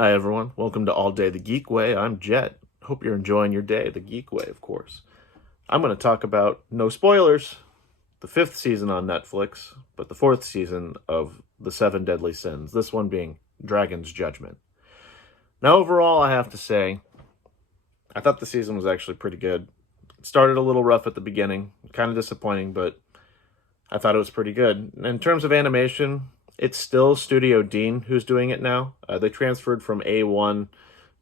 Hi, everyone. Welcome to All Day the Geek Way. I'm Jet. Hope you're enjoying your day the Geek Way, of course. I'm going to talk about, no spoilers, the fifth season on Netflix, but the fourth season of The Seven Deadly Sins, this one being Dragon's Judgment. Now, overall, I have to say, I thought the season was actually pretty good. It started a little rough at the beginning, kind of disappointing, but I thought it was pretty good. In terms of animation, it's still Studio Dean who's doing it now. They transferred from A1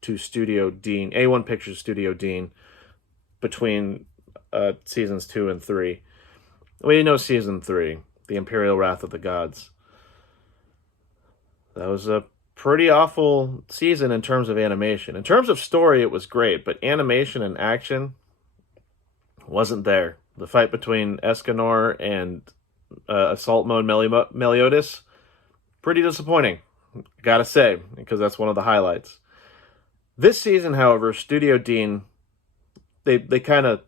to Studio Dean, A1 Pictures Studio Dean, between seasons 2 and 3. We know season 3, The Imperial Wrath of the Gods. That was a pretty awful season in terms of animation. In terms of story, it was great, but animation and action wasn't there. The fight between Escanor and Assault Mode Meliodas, pretty disappointing, gotta say, because that's one of the highlights. This season, however, Studio Dean, they kind of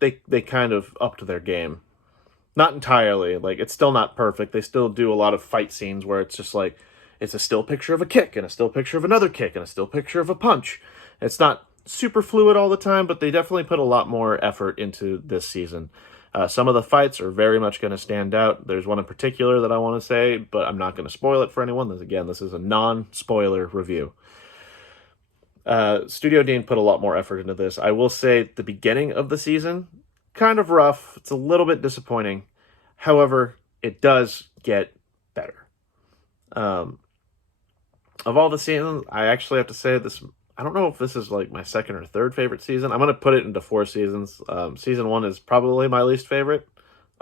upped their game. Not entirely. Like, it's still not perfect. They still do a lot of fight scenes where it's just like, it's a still picture of a kick, and a still picture of another kick, and a still picture of a punch. It's not super fluid all the time, but they definitely put a lot more effort into this season. Some of the fights are very much going to stand out. There's one in particular that I want to say, but I'm not going to spoil it for anyone. Again, this is a non-spoiler review. Studio Dean put a lot more effort into this. I will say the beginning of the season, kind of rough. It's a little bit disappointing. However, it does get better. Of all the seasons, I actually have to say this. I don't know if this is like my second or third favorite season. I'm going to put it into 4 seasons. Season 1 is probably my least favorite,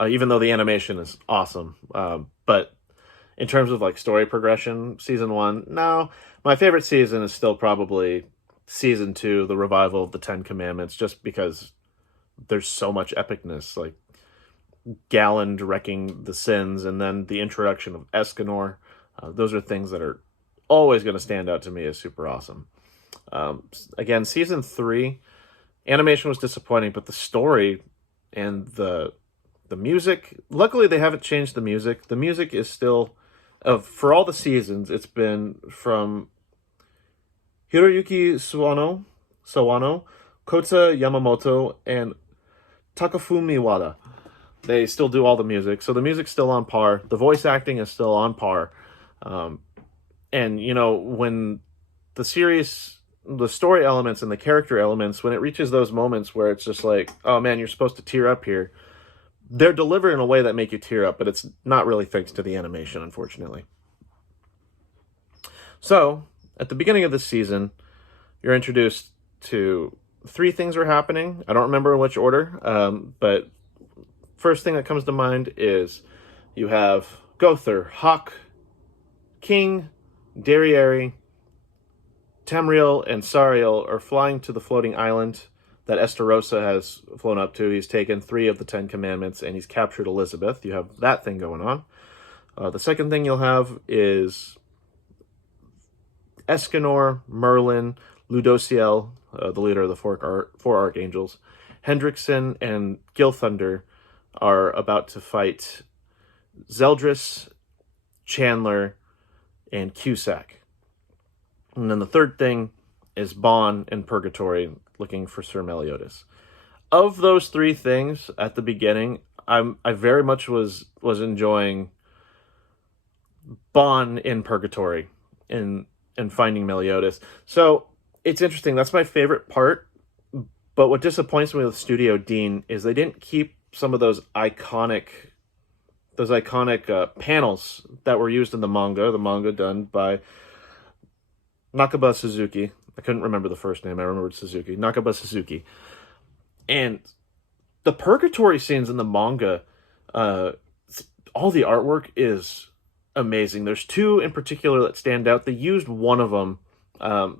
even though the animation is awesome. But in terms of like story progression, season 1, no. My favorite season is still probably season 2, the revival of the Ten Commandments, just because there's so much epicness, like Galland wrecking the sins, and then the introduction of Escanor. Those are things that are always going to stand out to me as super awesome. Again, season 3, animation was disappointing, but the story and the music, luckily they haven't changed the music. The music is still, for all the seasons, it's been from Hiroyuki Sawano, Kota Yamamoto, and Takafumi Wada. They still do all the music, so the music's still on par. The voice acting is still on par. And, you know, when the story elements and the character elements, when it reaches those moments where it's just like, oh man, you're supposed to tear up here, they're delivered in a way that make you tear up, but it's not really thanks to the animation, unfortunately. So, at the beginning of this season, you're introduced to 3 things are happening. I don't remember in which order, but first thing that comes to mind is you have Gother, Hawk, King, Derriere, Tamriel, and Sariel are flying to the floating island that Estarossa has flown up to. He's taken 3 of the 10 commandments, and he's captured Elizabeth. You have that thing going on. The second thing you'll have is Escanor, Merlin, Ludociel, the leader of the 4 Archangels, Hendrickson, and Gilthunder are about to fight Zeldris, Chandler, and Cusack. And then the third thing is Bon in Purgatory looking for Sir Meliodas. Of those 3 things at the beginning, I very much was enjoying Bon in Purgatory and finding Meliodas. So it's interesting. That's my favorite part. But what disappoints me with Studio Dean is they didn't keep some of those iconic panels that were used in the manga done by Nakaba Suzuki. I couldn't remember the first name. I remembered Suzuki. Nakaba Suzuki. And the Purgatory scenes in the manga, all the artwork is amazing. There's 2 in particular that stand out. They used one of them.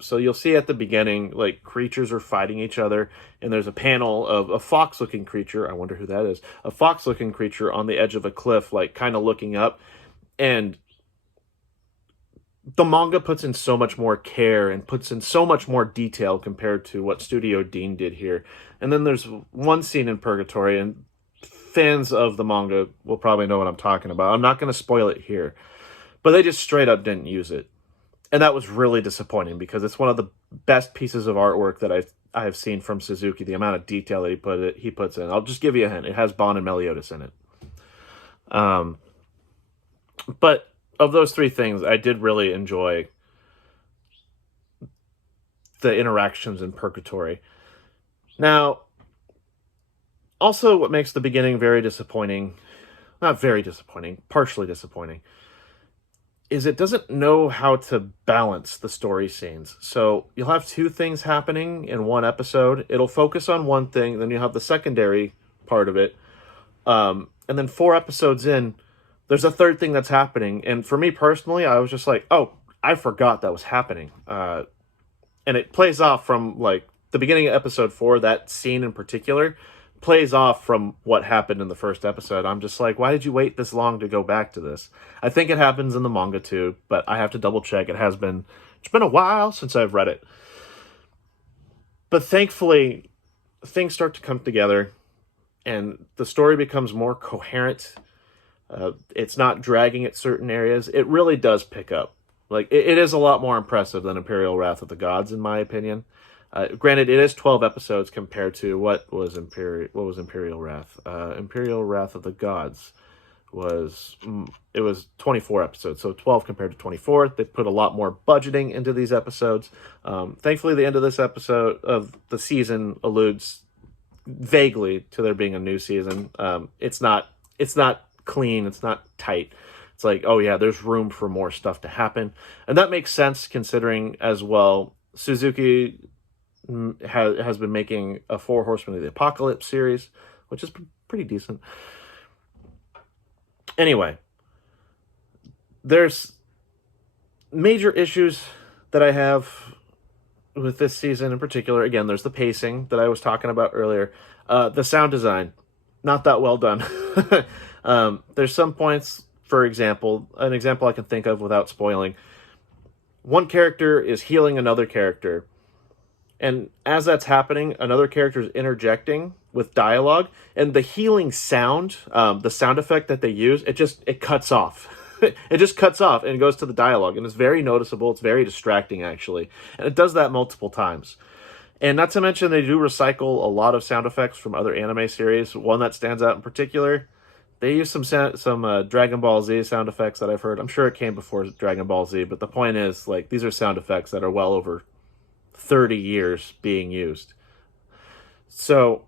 So you'll see at the beginning, like, creatures are fighting each other, and there's a panel of a fox-looking creature. I wonder who that is. A fox-looking creature on the edge of a cliff, like, kind of looking up. And the manga puts in so much more care and puts in so much more detail compared to what Studio Dean did here. And then there's one scene in Purgatory, and fans of the manga will probably know what I'm talking about. I'm not going to spoil it here. But they just straight up didn't use it. And that was really disappointing because it's one of the best pieces of artwork that I have seen from Suzuki. The amount of detail that he puts in. I'll just give you a hint. It has Bon and Meliodas in it. But of those three things, I did really enjoy the interactions in Purgatory. Now, also what makes the beginning very disappointing, not very disappointing, partially disappointing, is it doesn't know how to balance the story scenes. So you'll have two things happening in one episode. It'll focus on one thing, then you'll have the secondary part of it. And then 4 episodes in, there's a third thing that's happening. And for me personally, I was just like, oh, I forgot that was happening. And it plays off from, like, the beginning of episode 4, that scene in particular, plays off from what happened in the first episode. I'm just like, why did you wait this long to go back to this? I think it happens in the manga too, but I have to double check. It's been a while since I've read it. But thankfully, things start to come together and the story becomes more coherent. It's not dragging at certain areas. It really does pick up. Like, it is a lot more impressive than Imperial Wrath of the Gods, in my opinion. Granted, it is 12 episodes compared to what was Imperial Wrath. Imperial Wrath of the Gods was 24 episodes, so 12 compared to 24. They put a lot more budgeting into these episodes. Thankfully, the end of this episode of the season alludes vaguely to there being a new season. It's not clean. It's not tight. It's like, oh yeah, there's room for more stuff to happen, and that makes sense considering as well. Suzuki has been making a 4 Horsemen of the Apocalypse series, which is pretty decent. Anyway, there's major issues that I have with this season in particular. Again, there's the pacing that I was talking about earlier. The sound design, not that well done. There's some points, for example, an example I can think of without spoiling. One character is healing another character, and as that's happening, another character is interjecting with dialogue, and the healing sound, the sound effect that they use, it cuts off. It just cuts off and goes to the dialogue, and it's very noticeable. It's very distracting, actually, and it does that multiple times. And not to mention, they do recycle a lot of sound effects from other anime series. One that stands out in particular, they use some Dragon Ball Z sound effects that I've heard. I'm sure it came before Dragon Ball Z, but the point is, like, these are sound effects that are well over 30 years being used. So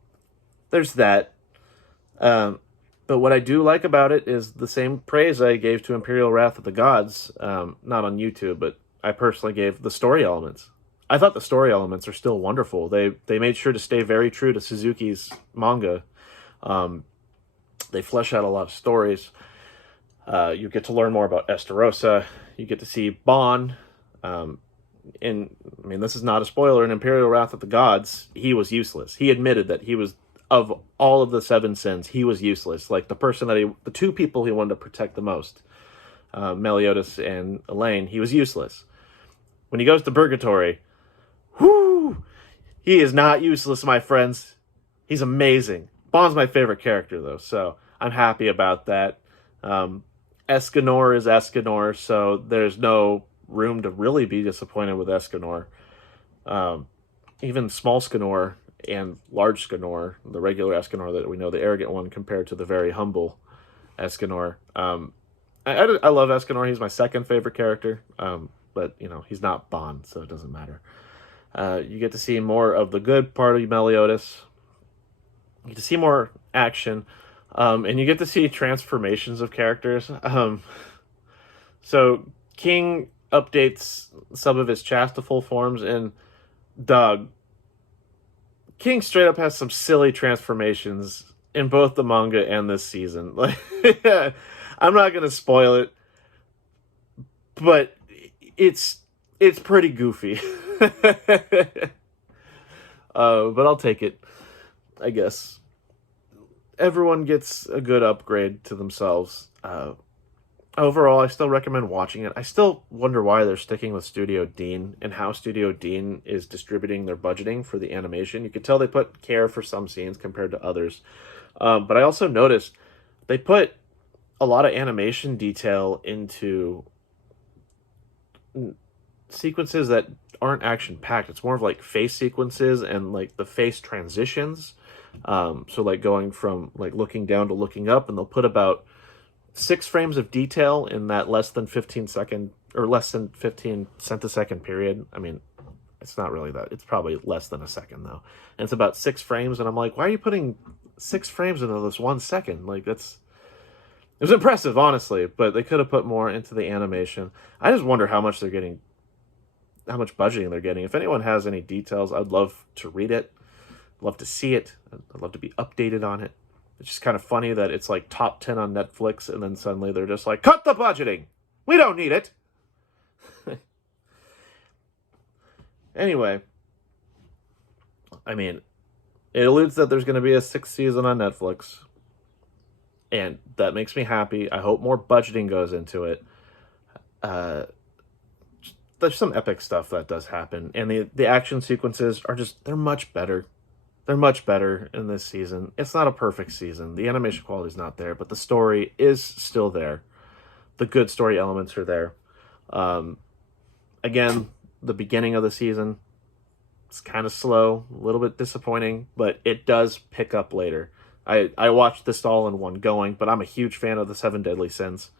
there's that. But what I do like about it is the same praise I gave to Imperial Wrath of the Gods, not on YouTube, but I personally gave the story elements. I thought the story elements are still wonderful. They made sure to stay very true to Suzuki's manga. They flesh out a lot of stories. You get to learn more about Estarossa. You get to see Bon. This is not a spoiler. In Imperial Wrath of the Gods, he was useless. He admitted that he was, of all of the 7 sins, he was useless. Like, the 2 people he wanted to protect the most, Meliodas and Elaine, he was useless. When he goes to Purgatory, he is not useless, my friends. He's amazing. Bon's my favorite character, though, so I'm happy about that. Escanor is Escanor, so there's no room to really be disappointed with Escanor. Even small Scanor and large Scanor, the regular Escanor that we know, the arrogant one, compared to the very humble Escanor. I love Escanor. He's my second favorite character, but he's not Bon, so it doesn't matter. You get to see more of the good part of Meliodas. You get to see more action, and you get to see transformations of characters. So King updates some of his chastiful forms, and King straight up has some silly transformations in both the manga and this season. Like, I'm not gonna spoil it, but it's pretty goofy. But I'll take it, I guess. Everyone gets a good upgrade to themselves. Overall, I still recommend watching it. I still wonder why they're sticking with Studio Dean and how Studio Dean is distributing their budgeting for the animation. You can tell they put care for some scenes compared to others. But I also noticed they put a lot of animation detail into sequences that aren't action packed. It's more of like face sequences and like the face transitions. So like going from like looking down to looking up, and they'll put about 6 frames of detail in that less than 15-second or less than 15 centisecond period. I mean, it's not really that. It's probably less than a second though. And it's about 6 frames, and I'm like, why are you putting 6 frames into this 1 second? Like, it was impressive, honestly, but they could have put more into the animation. I just wonder how much budgeting they're getting. If anyone has any details, I'd love to read it. I'd love to see it. I'd love to be updated on it. It's just kind of funny that it's like top 10 on Netflix, and then suddenly they're just like, cut the budgeting! We don't need it! Anyway, I mean, it alludes that there's going to be a 6th season on Netflix, and that makes me happy. I hope more budgeting goes into it. There's some epic stuff that does happen, and the action sequences are they're much better. They're much better in this season. It's not a perfect season. The animation quality is not there, but the story is still there. The good story elements are there. Again, the beginning of the season, it's kind of slow, a little bit disappointing, but it does pick up later. I watched this all in one going, but I'm a huge fan of the 7 Deadly Sins.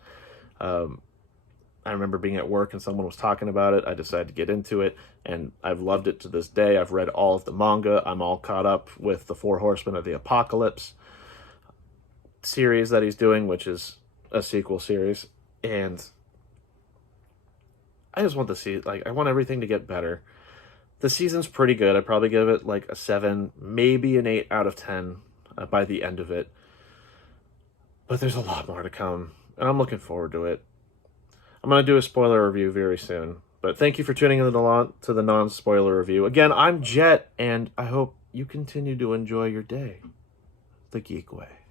I remember being at work and someone was talking about it. I decided to get into it, and I've loved it to this day. I've read all of the manga. I'm all caught up with the 4 Horsemen of the Apocalypse series that he's doing, which is a sequel series. And I just want to see, I want everything to get better. The season's pretty good. I'd probably give it like a 7, maybe an 8 out of 10 by the end of it. But there's a lot more to come, and I'm looking forward to it. I'm going to do a spoiler review very soon. But thank you for tuning in to the non-spoiler review. Again, I'm Jet, and I hope you continue to enjoy your day the geek way.